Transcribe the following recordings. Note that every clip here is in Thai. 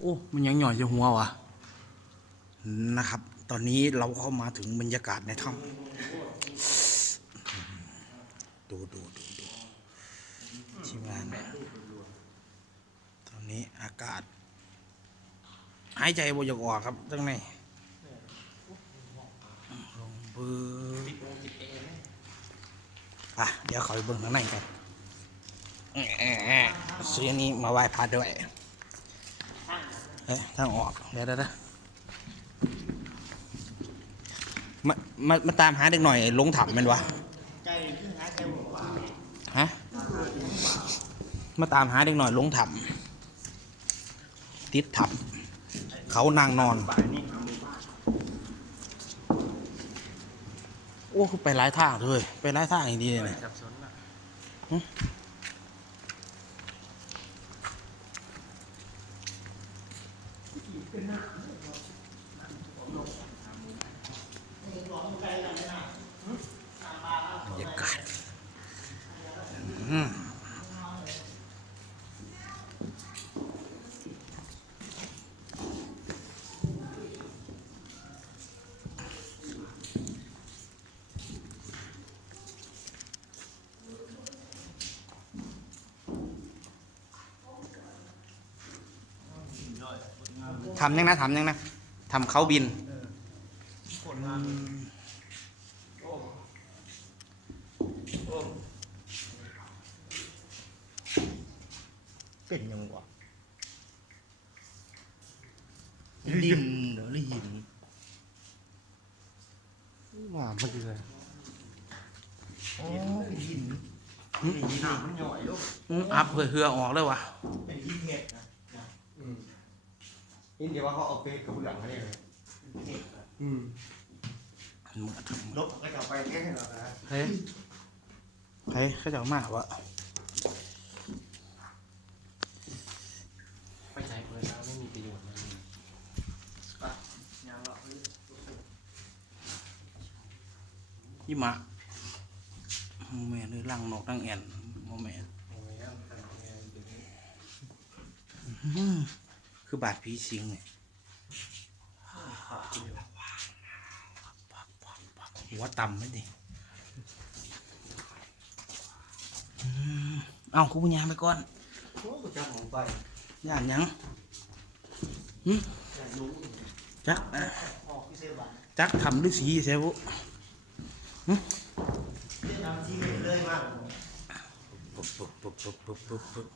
โอ้ มันยังหน่อยจะหัววะนะครับ ตอนนี้เราเข้ามาถึงบรรยากาศในถ้ำดูดูดูดูทีมงานตอนนี้อากาศ หายใจบ่อยากออกครับตั้งในลงเบืออะ เดี๋ยวขาไปเบิ่งข้างในกันแอะๆซื้ออันนี้มาไหว้พระด้วย เฮ้ยทางออกเดี๋ยวเดี๋ยวเดี๋ยวมามามาตามหาเด็กหน่อยลงถับแมันวะใจขึ้นหาใจบอกว่าฮะมาตามหาเด็กหน่อยลงถับติดถับ เขานางนอนป่านนี้ทำมือโอ้คือไปหลายทางเลยไปหลายทางอย่างดีเลยเนี่ยจับสนละ บรรยากาศอืม ทำยังนะทำยังนะทำเขาบินผลงานโอ้โอ้เป็นยังวะดินเหรอหรือหินว่ามันคืออะไรอ๋อเป็นหินเป็นหินมันหน่อยลูกอืมอัพเหือเหือออกเลยวะเป็นหินเห็ดนะอืมหิ นเดี๋ยวว่าเขาเอาไปกระเบื้องเขาเรียกอะไรเห็ดนะอืมเหมือนลบก็จะไปแค่ไหนนะเฮ้ยใครเขาจะเอามาวะไปใช้เปิดแล้วไม่มีประโยชน์เลยยังหรอกยี่หมะโมเมนต์หรือลังนกลังแอนโมเมนต์โอ้ยยังทำงานอยู่นี่อื้อ คือบาดผีสิงเนี่ยหัวต่ำไม่ดิอืมเอาคุณปุญญาไปก่อนอย่านยังอยจักอะจักทำฤาษีใช่บุเรื่องน้ำที่ไม่เลยมากปุ๊ปุ๊บปุ๊บปุ๊บปุ๊บปุ๊บปุ๊บ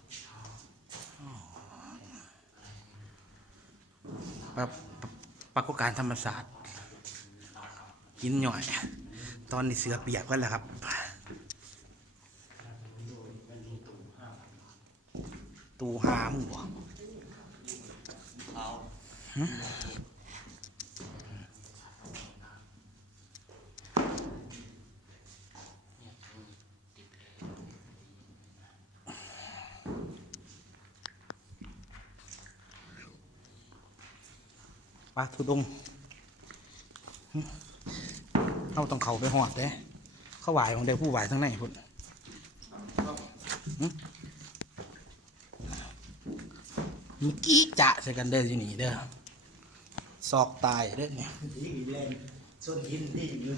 ปรปรปรากฏการณ์ธรรมศาสตร์กินหน่อย ตอนนี้เสือเปียกแล้วแหละครับตูหามบ่เาปลาทุดงหึเอาต้องเขาไปหอดเด้เขาไหวายของเด็กผู้ไหวายทั้งในพุ่นหึมีกี้จะใส่กันเด้อที่นี่เด้อซอกตายเด้อเนี่ยที่มีแรงส่วนหินที่อยู่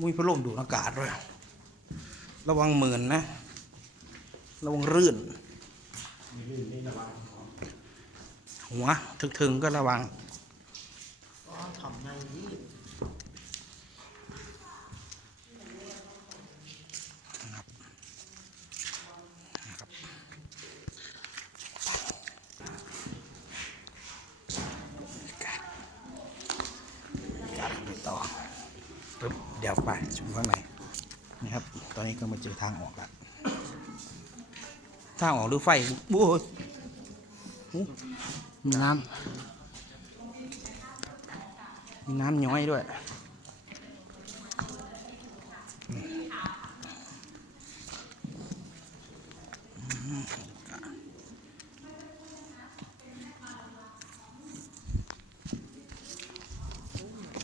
มุ้ยพัดลมดูดอากาศด้วยระวังหมื่นนะ ระวังรื่นมีลื่นนี่ระวัง หัวถึงๆก็ระวังจับไปต่อปึ๊บเดี๋ยวไปชมข้างในนี่ครับ ตอนนี้ก็มาเจอทางออกแล้วทางออกหรือไฟโอ้ยอู้ มีน้ำมีน้ำย้อยด้วย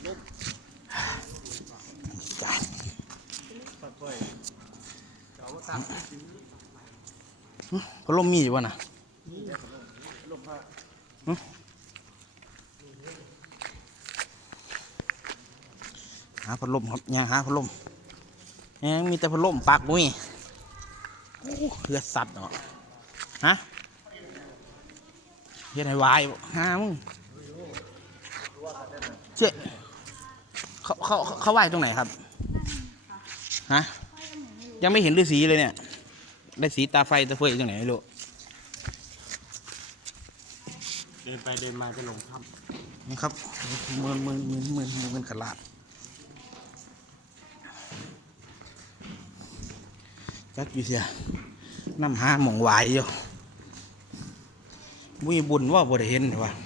เดี๋ยวว่าตัดพัดลมมีอยู่วะนะ นี่จะขนม หึหา พัดลมครับยังหาพัดลมยังมีแต่พัดลมปากมุ้ยโอ้เลือดสัตว์เนาะฮะเฮ็ดให้วายบ่ฮามึงเจ๊เขาเขาเขาเขาไหวตรงไหนครับฮะยังไม่เห็นฤาษีเลยเนี่ยฤาษีตาไฟตาเฟยตรงไหนไม่รู้เดินไปเดินมาจะหลงถ้นี่ครับเมือนเมือนเมือนเมือนเมือนขลาด จักอยู่เสียน้ำหาหมองไหวายอยู่มุ้ยบุญว่าบ่ได้เห็นว่าำ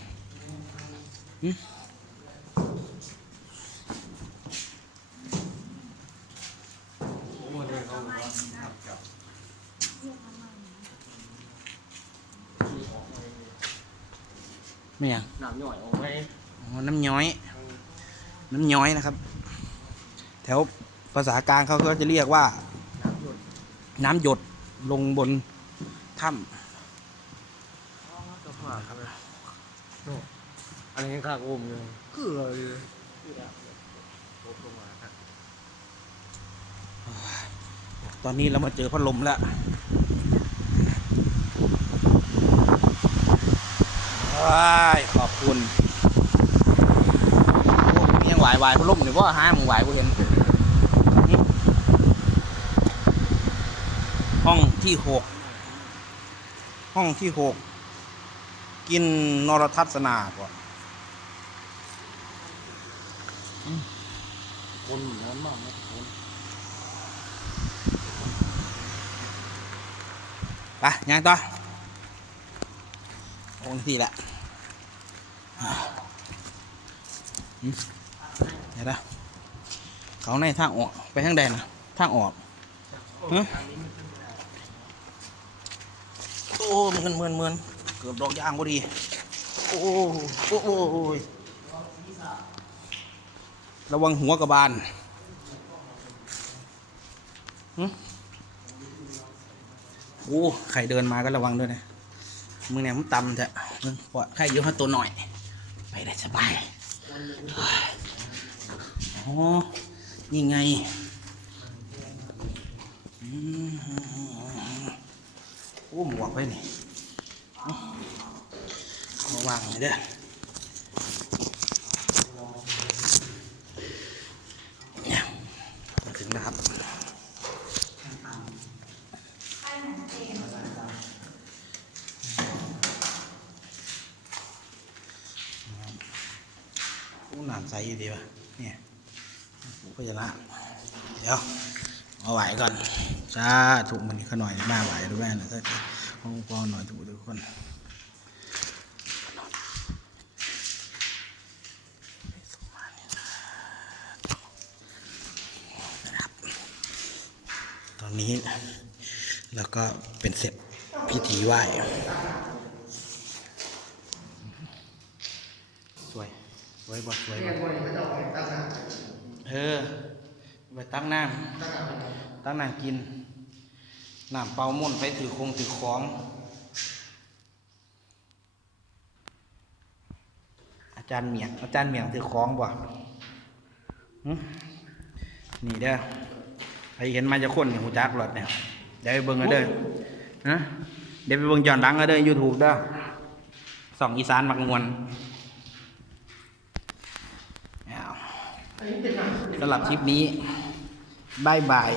โอ้เดินเขาบอกว่าครับครับไม่ยังน้ำหน่อยเอาไว้อ๋อน้ำย้อย น้ำย้อยนะครับ แถวภาษากลางเขาก็จะเรียกว่า น้ำหยดน้ำหยดลงบนถ้ก็ผ่าครับโน่อันนี้ข้างอมเลยเกลือเลยโอ้ลงมาครับำตอนนี้เรามาเจอพัดลมแล้วว้ายขอบคุณโอ้มียังไหวไหวพัดลมหรือว่าห้ามึงไหวกูเห็น ห้อง ที่หกห้องที่หกกินนรทัศนาก่อนคนเหมือนมากนะคนไปย่างต่อโอ้ที่แหละเดี๋ยวนะเขาในทางออก ไปทางใดนะทางออกฮะโอ้เมือนเมือนเมือนเกือบดอกยางพอดี โอ้โอ้โอ้โอ้ยระวังหัวกระบาลหึโอ้ใครเดินมาก็ระวังด้วยนะมึงเนี่ยมันต่ำเถอะมึงปล่อยใครเยอะให้ตัวหน่อย ไปได้สบายเฮ้ยอ๋อนี่ไง อืมโอ้หมวกไปนี่มาวางไว้เด้อเนี่ยมาถึงแล้วครับกูน้ำใสอยู่ดีวะเนี่ยกูก็จะละเดี๋ยว เอาไหวก่อนจ้าถูกมันนี่ขหน่อยมาไหวดูแม่นะถ้าห้องปอหน่อยถูกทุกคนนะครับตอนนี้แล้วก็เป็นเสร็จพิธีไหว้สวยสวยบ่สวยบ่เออ ไปตั้งน้ำตั้งน้ำกินน้ำเปล่ามุ่นไปถือคงถือของอาจารย์เหมียงอาจารย์เหมียงถือของบ่หึนี่เด้อไปเห็นมาจะคนนี่หูจักหลดเนี่ยเดี๋ยวไปเบิ่งกันเด้อฮะเดี๋ยวไปเบิ่งย้อนหลังกันเด้อยูทูบเด้อสองอีสานมักมวนเอาสำหรับคลิปนี้ บายบาย